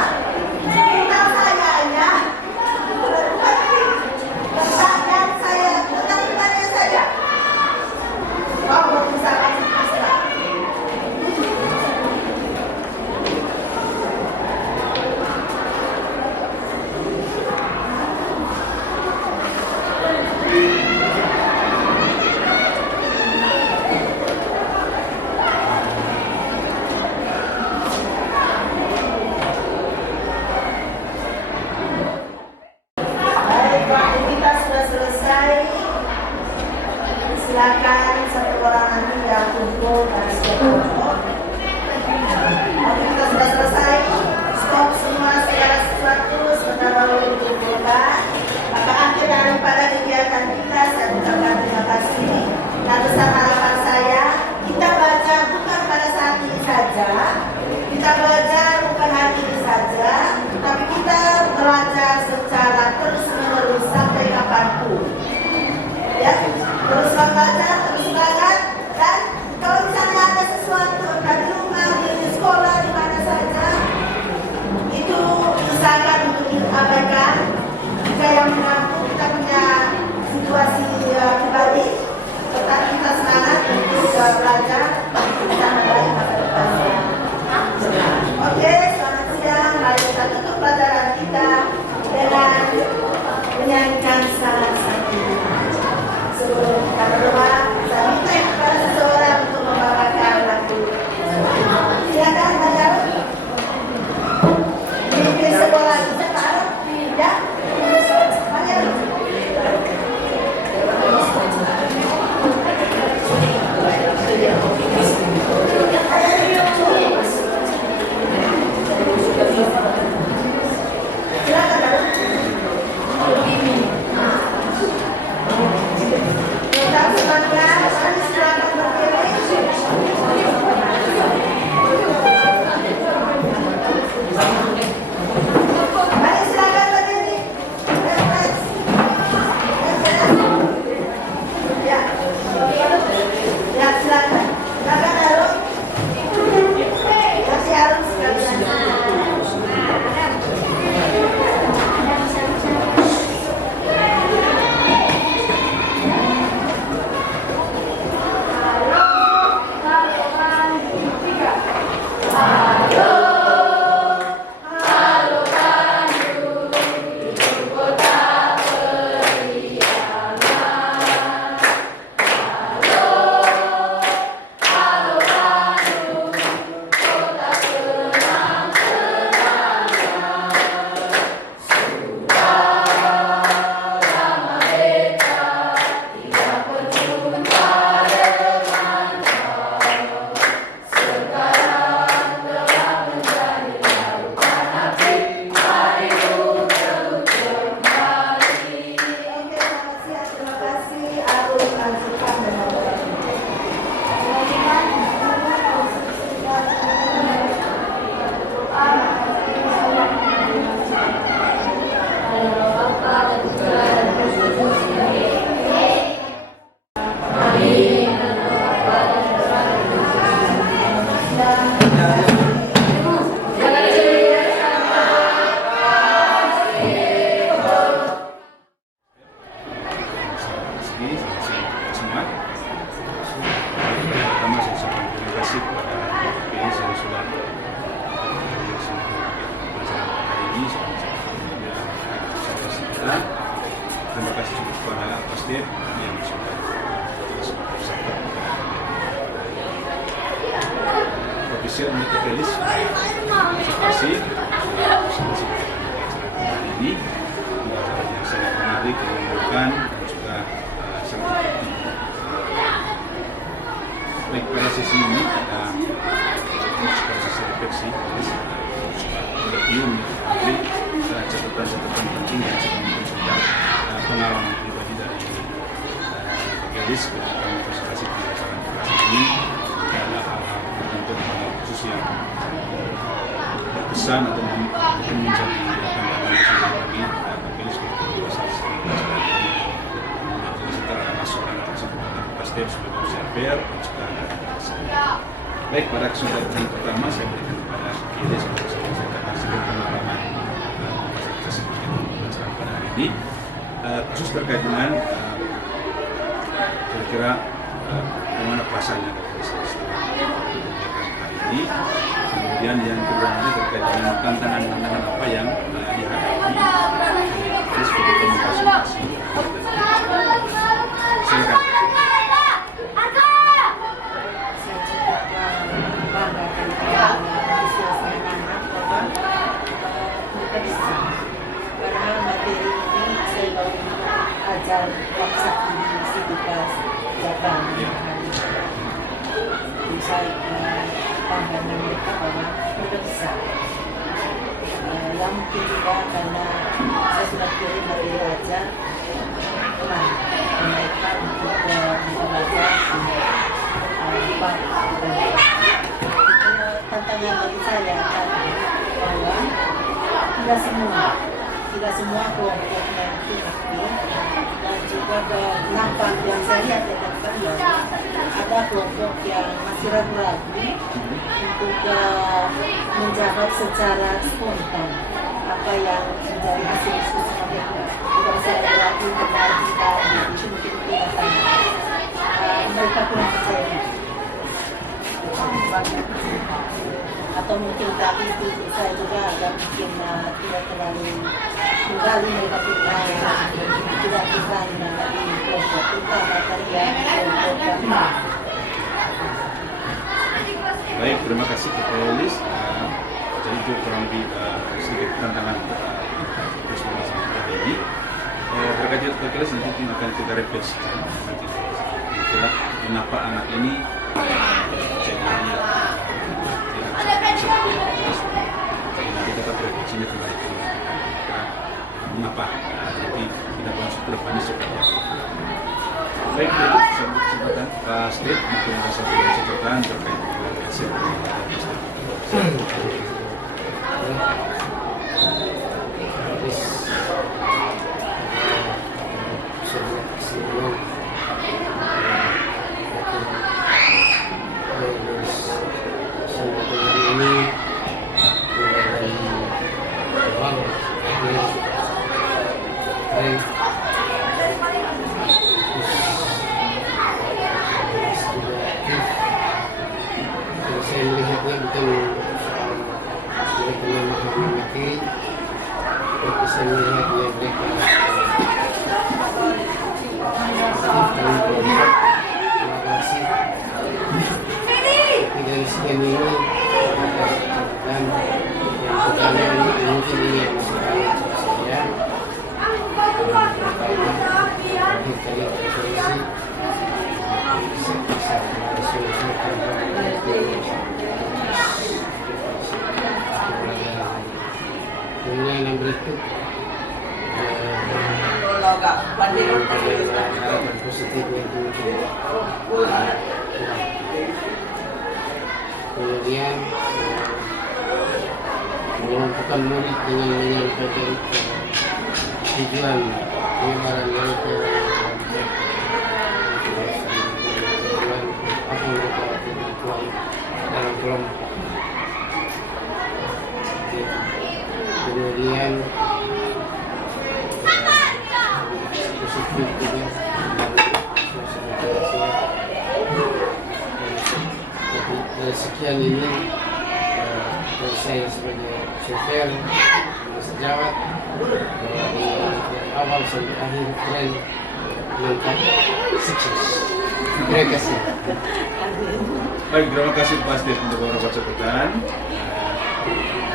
step yang sudah ofisial untuk rilis observasi ini yang sangat menarik, menyenangkan dan juga sangat penting. Baik, pada sesi ini kita proses refleksi, review catatan-catatan penting yang sudah mencontohkan pengalaman pribadi dari Gelis ketika mempresentasi pembahasan ini. Ada hal-hal tertentu khusus yang berkesan atau menjadi pandangan bagi Gelis ketika mempresentasi pembahasan ini. Setelah ada masukan tersebut ada pasti sebagai observer dan juga ada. Baik, pada kesempatan pertama saya berikan kepada Gelis untuk saya kasih pengalaman fasilitas pembelajaran pada hari ini, khusus terkait dengan kira-kira bagaimana perasaannya setelah kegiatan hari ini. Kemudian yang kedua terkait dengan tantangan-tantangan apa yang dihadapi terus sebagai komunikasi. Silakan. Karena materi ini saya baru ajar workshop di Sidikas Jabang bisa pandangan mereka bahwa sudah bisa yang mungkin juga karena saya sudah kirim materi ajar mereka untuk membaca tantangan bagi saya bahwa tidak semua kelompok yang aktif dan juga nampak yang saya lihat ada kelompok yang masih ragu-ragu untuk menjawab secara spontan apa yang menjadi hasil diskusi mereka. Jika saya ragu benar kita itu mungkin mereka kurang percaya. Atau mungkin tadi itu saya juga agak mungkin tidak terlalu menggali mereka tidak bukan di kelompok kita tadi ya kelompok. Baik, terima kasih kepada Gelis. Jadi itu kurang lebih sedikit tantangan pembahasan hari ini. Terkait dengan Gelis nanti akan kita refleksikan nanti kira kenapa anak ini nanti kita refleksinya kembali mengapa nanti kita bahas ke depannya seperti apa. Baik, itu kesempatan Pak Steve mungkin ada satu catatan terkait dengan hasil saya melihatnya bukan mereka memahami materi, tapi saya melihatnya mereka kolaborasi. Tapi dari sekian ini dan yang pertama ini mungkin ini yang saya kemudian yang berikut harapan positifnya itu kemudian mengumpulkan murid dengan menyampaikan tujuan penyebaran mereka apa yang mereka tujuan dalam kelompok. Kemudian positif juga dari sekian ini dari saya sebagai chauffeur sejawat dari awal sampai akhir tren menangkan sukses. Terima kasih. Baik, terima kasih Pak Steve untuk beberapa catatan.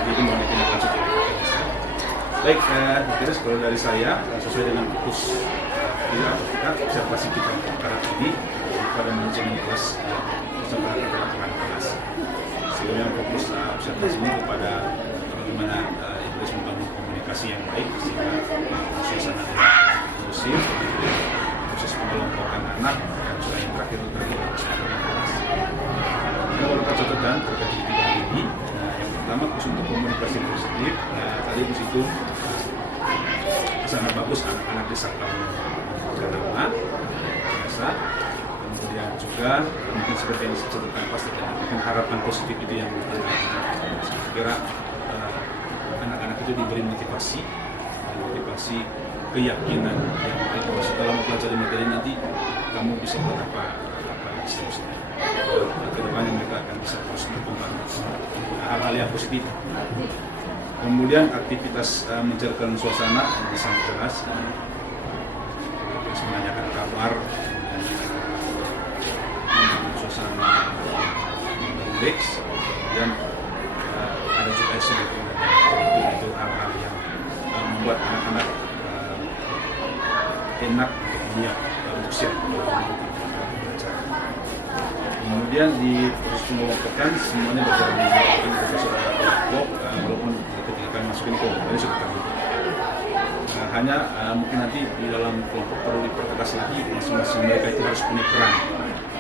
Jadi kembali kita lanjut. Baik, terus kalau dari saya sesuai dengan fokus kita observasi kita pada ini pada manajemen kelas sampai ke lapangan kelas. Sehingga yang fokus observasi ini kepada bagaimana Iblis membangun komunikasi yang baik sehingga suasana yang kondusif, proses pengelompokan anak dan juga yang terakhir tadi kesepakatan kelas. Ada beberapa catatan terkait di tiga ini. Yang pertama khusus untuk komunikasi positif. Tadi di situ sangat bagus anak-anak disapa nama biasa. Kemudian juga mungkin seperti yang disebutkan pasti mungkin harapan positif itu yang saya kira anak-anak itu diberi motivasi keyakinan yang baik bahwa setelah mempelajari materi nanti kamu bisa buat apa seterusnya. Kedepannya mereka akan bisa terus berkembang hal-hal yang positif. Kemudian aktivitas mencairkan suasana yang sangat jelas, menanyakan kabar, membangun suasana relax, dan ada juga sebetulnya itu hal-hal yang membuat anak-anak enak untuk siap belajar. Kemudian di proses pengelompokan semuanya berjalan dengan proses kelompok, walaupun ketika kami masuk ini kelompok ini sudah terbentuk. Hanya mungkin nanti di dalam kelompok perlu dipertegas lagi masing-masing mereka itu harus punya peran.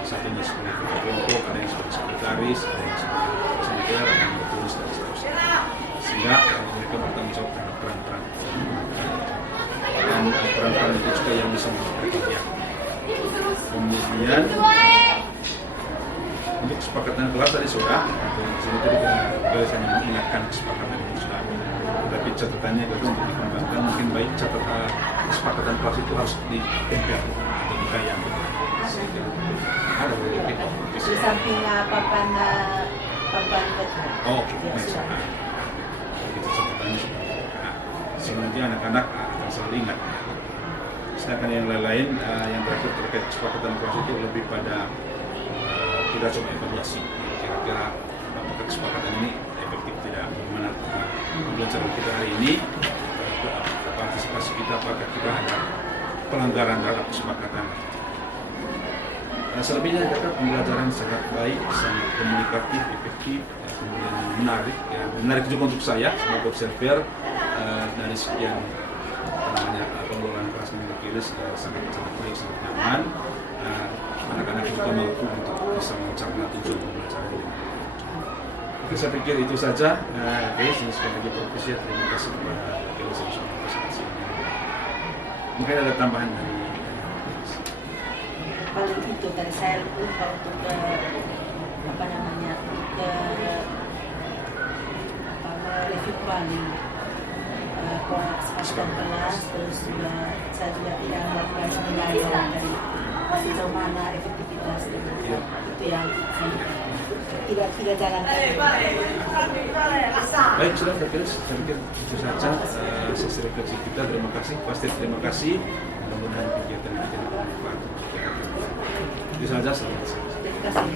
Satunya sebagai ketua kelompok, ada yang sebagai sekretaris, ada yang sebagai presenter, ada yang bertulis dan seterusnya. Sehingga mereka bertanggung jawab terhadap peran-peran dan peran-peran itu juga yang bisa memperbaiki. Kemudian untuk kesepakatan kelas tadi sudah, di sini tadi kita hanya mengingatkan kesepakatan itu sudah. Tapi catatannya itu untuk dikembangkan mungkin baik catatan kesepakatan kelas itu harus ditempel atau dikayang sehingga ada di samping papan betul. Oh, oke. Itu catatannya sehingga nanti anak-anak akan selalu ingat. Sedangkan yang lain-lain yang terakhir terkait kesepakatan kelas itu lebih pada kita coba evaluasi kira-kira apakah kesepakatan ini efektif tidak, bagaimana pembelajaran kita hari ini, partisipasi kita apakah kita ada pelanggaran terhadap kesepakatan. Selebihnya kata pembelajaran sangat baik, sangat komunikatif, efektif, kemudian menarik, menarik juga untuk saya sebagai observer dari sekian pengelolaan kelas minggu kiris sangat baik, sangat nyaman. Anak-anak juga mampu untuk bisa mencerna tujuan pembelajaran ini. Oke, saya pikir itu saja. Oke, sekali lagi Profesor, terima kasih kepada Wakil Sekjen Presentasi. Mungkin ada tambahan dari paling itu dari saya lupa untuk review planning kesepakatan kelas, terus juga saya juga tidak melakukan penilaian dari sejauh mana efektivitas itu yang tidak jalankan. Baik, sudah saya pikir itu saja sesi refleksi kita. Terima kasih, pasti terima kasih. Mudah-mudahan kegiatan kita bermanfaat. Itu saja, selamat. Terima kasih.